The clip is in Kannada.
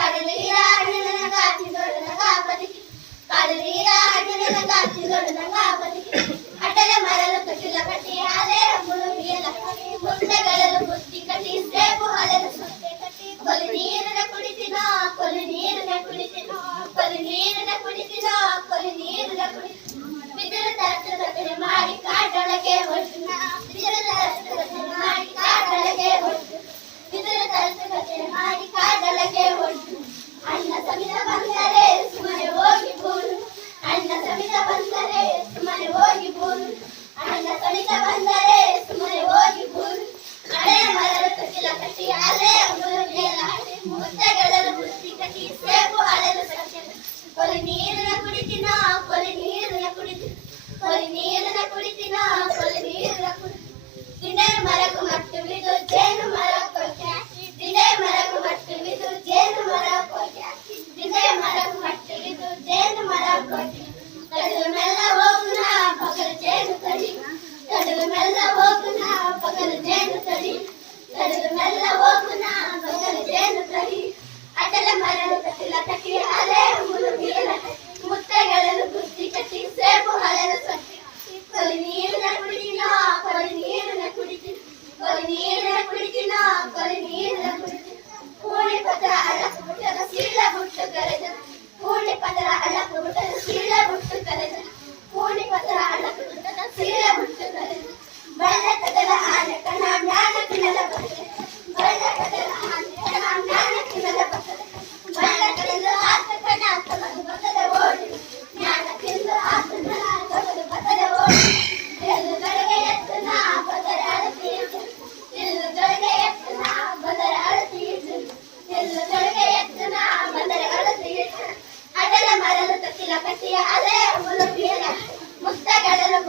ಕಡಲೀರ ಹಣ್ಣಿನ ಗಾತಿ ದೊಡ್ಡದಂಗ ಬದುಕಿ ಕಡಲೀರ ಹಣ್ಣಿನ ಗಾತಿ ದೊಡ್ಡದಂಗ ಬದುಕಿ ಅಟಲ ಮರಲು ತೊಟ್ಟಿಲ ಕಟ್ಟಿ ಹಾಲೆ ಮುಳುಗಿಯಲ ಮುಂದೆಗಳಲು ಬುತ್ತಿ ಕಟ್ಟಿ ಸೇಬು ಹಾಲೆಲು ಸೊಟ್ಟೆ ಕಟ್ಟಿ ಕೊಲಿ ನೀರನ್ನ ಕುಡಿತಿನೋ ಕೊಲಿ ನೀರನ್ನ ಕುಡಿತಿನೋ ಕೊಲಿ ನೀರನ್ನ ಕುಡಿತಿನೋ ಕೊಲಿ ನೀರನ್ನ ಕುಡಿತಿನೋ ಬಿದಿರು ತರತು ಕಟ್ಟೆ ಮಾಡಿ ಕಾಟೊಳಗೆ ಹೊಟ್ಟು ಬಿದಿರು ತರತು ಕಟ್ಟೆ ಮಾಡಿ ಕಾಟೊಳಗೆ ಹೊಟ್ಟು ಬಿದಿರು ತರತು ಕಟ್ಟೆ ಮಾಡಿ ಕಾಟೊಳಗೆ ಹೊಟ್ಟು ಅಣ್ಣ ಸಮಿತ ಬಂದರೆ ಸುಮ್ಮನೆ ಹೋಗಿ ಬೂರು ಅಣ್ಣ ಸಮಿತ ಬಂದರೆ ಸುಮ್ಮನೆ ಹೋಗಿ ಬೂರು ಅಣ್ಣ ಸಮಿತ ಬಂದರೆ ಸುಮ್ಮನೆ ಹೋಗಿ ಬೂರು ಹಳೆ ಮರಳು ತೊಟ್ಟಿಲ ಕಟ್ಟಿ ಹಳೆ ಮುಳುಗಿಯಲ ಮುದ್ದೆಗಳಲು ಬುತ್ತಿ ಕಟ್ಟಿ ಸೇಬು ಹಾಲೆಲು ಸತ್ಯ ಕೊಲಿ ನೀರನ್ನ ಕುಡಿತಿನೋ ಕೊಲಿ ನೀರನ್ನ ಕುಡಿತಿನೋ ಕೊಲಿ ನೀರನ್ನ ಕುಡಿತಿನೋ ಕೊಲಿ ನೀರನ್ನ ಕುಡಿ ದಿನೇ ಮರಕು ಮಟ್ಟು ಬಿದು ಜೇನು ಮರ ಕೊಕ್ಕೆ ದಿನೇ ಮರಕು ಮಟ್ಟು ಬಿದು ಜೇನು ಮರ ಕೊಕ್ಕೆ ದಿನೇ ಮರಕು ಮಟ್ಟು ಬಿದು ಜೇನು ಮರ ಕೊಕ್ಕೆ ಕಡಲು ಮೆಲ್ಲ ಹೋಗುನ ಪಗಲು ಜೇನು ತಡಿ ಕಡಲು ಮೆಲ್ಲ ಹೋಗುನ ಪಗಲು ಜೇನು ತಡಿ ಕಡಲು ಮೆಲ್ಲ ಹೋಗುನ ಪಗಲು ಜೇನು ತಡಿ ಅಟಲ ಮರಳು ಕಟ್ಟಿಲ ಕಟ್ಟಿ ಅಲೆ ಮುಳುಗಿಯಲ ಮುತ್ತೆಗಳಲು ಬುತ್ತಿ ಕಟ್ಟಿ ಸೇಬು ಹಾಲೆಲು ಸೊಟ್ಟಿ ಕೊಲಿ ನೀರನ್ನ ಕುಡಿತಿನೋ ಕೊಲಿ ನೀರನ್ನ ಕುಡಿತಿನೋ ಕೊಲಿ ನೀರನ್ನ ಕುಡಿತಿನೋ ಕೊಲಿ ನೀರನ್ನ ಕುಡಿತಿನೋ ಕೂಳಿ ಪತ್ರ ಅಳಕು ಬಿಟ್ಟದ ಸೀಳ ಬಿಟ್ಟು ಕರೆದ ಕೂಳಿ ಪತ್ರ ಅಳಕು ಬಿಟ್ಟದ ಸೀಳ ಬಿಟ್ಟು ಕರೆದ ಕೂಳಿ ಪತ್ರ ಅಳಕು ಬಿಟ್ಟದ ಸೀಳ ಬಿಟ್ಟು ಕರೆದ ಬಳ್ಳ ಕದಲ ಆನೆ ಕಣ ಜ್ಞಾನ ತಿನ್ನಲ ಬರ್ತದೆ ಬಳ್ಳ ಕದಲ ಆನೆ ಕಣ ಜ್ಞಾನ ತಿನ್ನಲ ಬರ್ತದೆ ಬಳ್ಳ ಕದಲು ಆತ ಕಣ ತಗದು ಬರ್ತದೆ ಓಡಿ ಜ್ಞಾನ ತಿಂದು ಆತ ಕಣ ತಗದು ಬರ್ತದೆ ಓಡಿ ಎಲ್ಲು ದೊಳಗೆ ಎತ್ತು ನಾ ಬದರ ಅಳತಿ ಇಟ್ಟು ಎಲ್ಲು ದೊಳಗೆ ಎತ್ತು ನಾ ಬದರ ಅಳತಿ ಇಟ್ಟು ಎಲ್ಲು ದೊಳಗೆ ಎತ್ತು ನಾ ಬದರ ಅಳತಿ ಇಟ್ಟು ಅಟಲ ಮರಲು ತೊಟ್ಟಿಲ ಕಟ್ಟಿಯ ಅಲೆ ಮುಳುಗಿಯಲ ಮುತ್ತಗಳಲು